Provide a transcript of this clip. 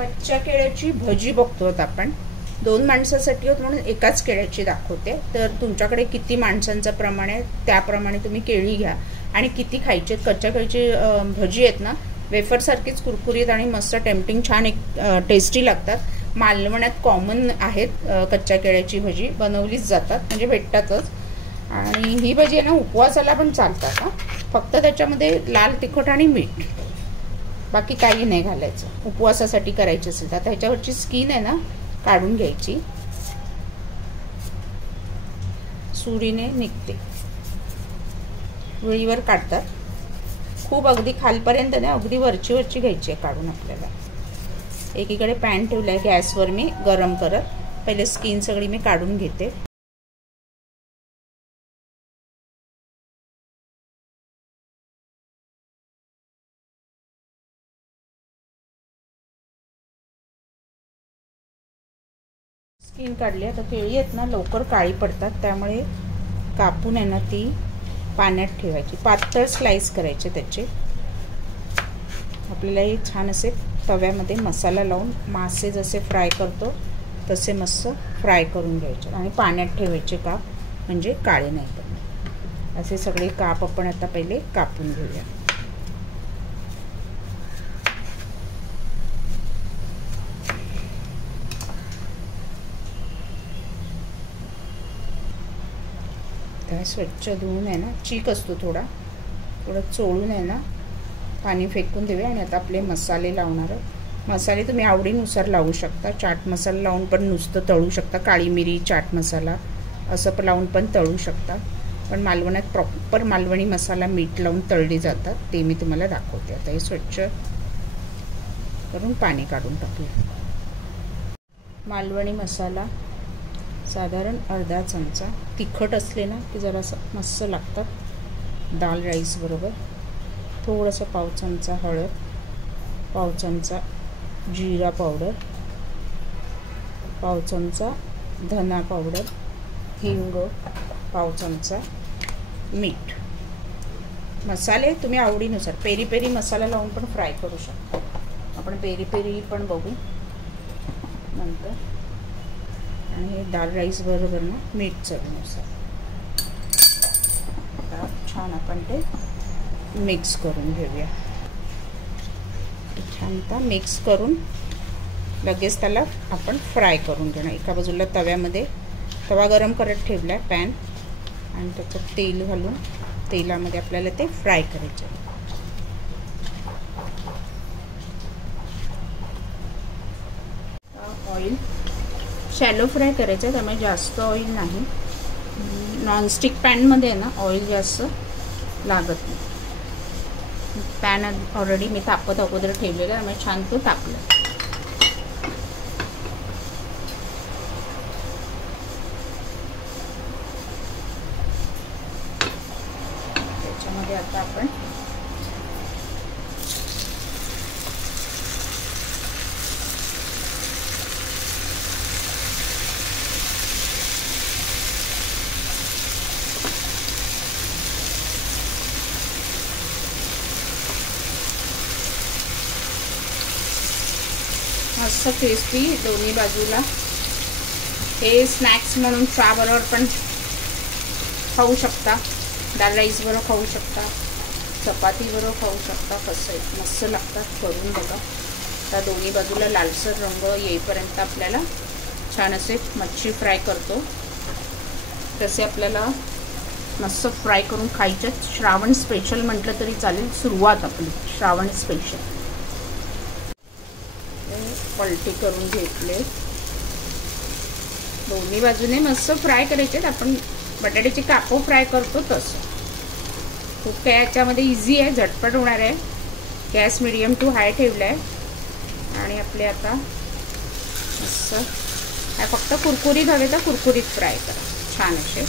कच्च्या केळ्याची भजी बघतोत आपण. 2 माणसासाठी होत म्हणून एकाच केळ्याची दाखवते. तर तुमच्याकडे किती माणसांचं प्रमाण आहे त्याप्रमाणे तुम्ही केळी घ्या आणि किती खायची. कच्च्या केळीची भजी आहेत ना, वेफरसारखीच कुरकुरीत आणि मस्त टेम्पटिंग छान एक टेस्टी लागतात. मालवण्यात कॉमन आहेत कच्च्या केळ्याची भजी, बनवलीच जातात म्हणजे भेटतातच. आणि ही भजी आहे ना उपवासाला पण चालतात. फक्त त्याच्यामध्ये लाल तिखट आणि मीठ, बाकी काही नाही घालायचं. उपवासासाठी करायची असेल तर आता ह्याच्यावरची स्किन आहे ना काढून घ्यायची. सुरीने निघते, वेळीवर काढतात. खूप अगदी खालपर्यंत नाही, अगदी वरची घ्यायची आहे काढून आपल्याला. एकीकडे पॅन ठेवलाय गॅसवर मी गरम करत. पहिले स्किन सगळी मी काढून घेते. स्किन काढली. आता केळी आहेत ना लवकर काळी पडतात, त्यामुळे कापून आहे ना ती पाण्यात ठेवायची. पातळ स्लाइस करायचे त्याचे. आपल्याला हे छान असे तव्यामध्ये मसाला लावून मासे जसे फ्राय करतो तसे मस्त फ्राय करून घ्यायचे आणि पाण्यात ठेवायचे काप, म्हणजे काळे नाही पडणार. असे सगळे काप आपण आता पहिले कापून घेऊया. स्वच्छ धुवून आहे ना, चीक असतो थोडं चोळून आहे ना पाणी फेकून देऊया. आणि आता आपले मसाले लावणार. मसाले तुम्ही आवडीनुसार लावू शकता. चाट मसाला लावून पण नुसतं तळू शकता. काळी मिरी, चाट मसाला असं पण लावून पण तळू शकता. पण मालवण्यात प्रॉपर मालवणी मसाला मीठ लावून तळली जातात, ते मी तुम्हाला दाखवते. आता हे स्वच्छ करून पाणी काढून टाकूया. मालवणी मसाला साधारण अर्धा चमचा. तिखट असले ना की जरासं मस्त लागतात दाल राईस बरोबर. थोडंसं पाव चमचा हळद, पाव चमचा जिरा पावडर, पाव चमचा धना पावडर, हिंग, पाव चमचा मीठ. मसाले तुम्ही आवडीनुसार. पेरी पेरी मसाला लावून पण फ्राय करू शकता आपण. पेरी पेरी पण बघू नंतर. आणि हे दाल राईस बरोबर ना मीठ चवीनुसार. छान आपण ते मिक्स करून घेऊया. छानता मिक्स करून लगेच त्याला आपण फ्राय करून घेणार. एका बाजूला तव्यामध्ये तवा गरम करत ठेवला आहे पॅन, आणि त्याच्यात तेल घालून तेलामध्ये आपल्याला ते फ्राय करायचे. ऑइल शॅलो फ्राय करायचं आहे, त्यामुळे जास्त ऑइल नाही. नॉनस्टिक पॅनमध्ये आहे ना ऑइल जास्त लागत नाही. पॅन ऑलरेडी मी तापत अगोदर ठेवलेला, त्यामुळे छान तो तापला. त्याच्यामध्ये आता आपण मस्त क्रिस्पी दोन्ही बाजूला. हे स्नॅक्स म्हणून चहा बरोबर पण खाऊ शकता, दाल राईस बरोबर खाऊ शकता, चपाती बरोबर खाऊ शकता. कसं मस्त लागतात, करून बघा. आता दोन्ही बाजूला लालसर रंग येईपर्यंत आपल्याला छान असे मच्छी फ्राय करतो. तसे आपल्याला मस्त फ्राय करून खायच्यात. श्रावण स्पेशल म्हटलं तरी चालेल. सुरुवात आपली श्रावण स्पेशल. पलटी करून घेतले. दोन्ही बाजूने मस्त फ्राय करायचे. आपण बटाट्याची कापं फ्राय करतो तसं. खूप काय याच्यामध्ये इझी आहे, झटपट होणार आहे. गॅस मीडियम टू हाय ठेवला आहे. आणि आपले आता मस्त फक्त कुरकुरीत हवे तर कुरकुरीत फ्राय करा छान असे.